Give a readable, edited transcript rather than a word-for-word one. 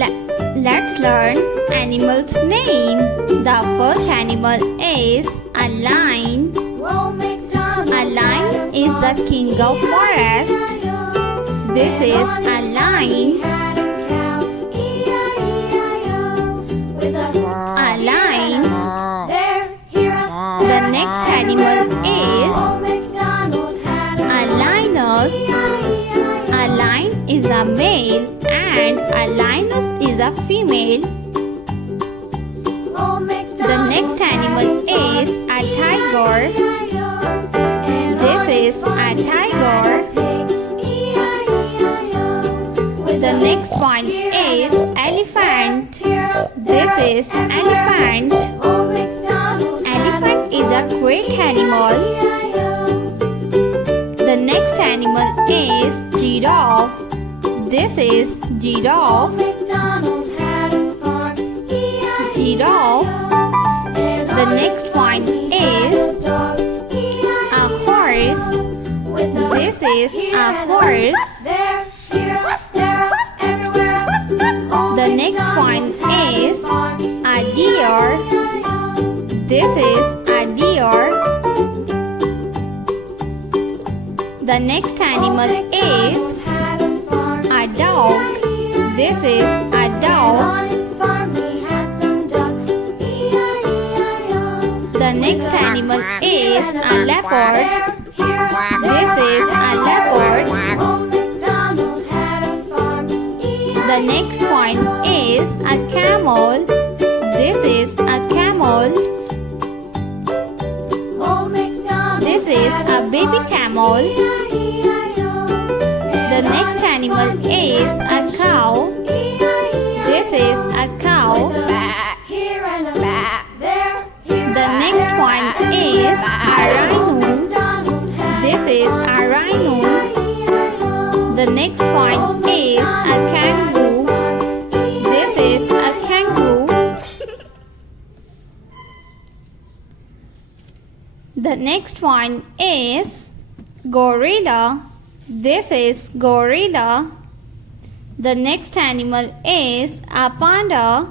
Let's learn animals' name. The first animal is a lion. A lion is the king of forest. This is a lion. A lion. The next animal is a lioness. A lion is a male and a lioness is a female. The next animal is a tiger. This is a tiger. The next one is elephant. This is elephant. Elephant is a great animal. The next animal is giraffe. This is giraffe. Giraffe. The next one is a horse. This is a horse. The next one is a deer. This is a deer. The next animal is a dog. This is a dog. The next animal is a leopard. This is a leopard. The next one is a camel. This is a camel. This is a baby camel. The next animal is a cow. This is a cow. The next one is a rhino. This is a rhino. The next one is a kangaroo. This is a kangaroo. The next one is gorilla. This is gorilla. The next animal is a panda.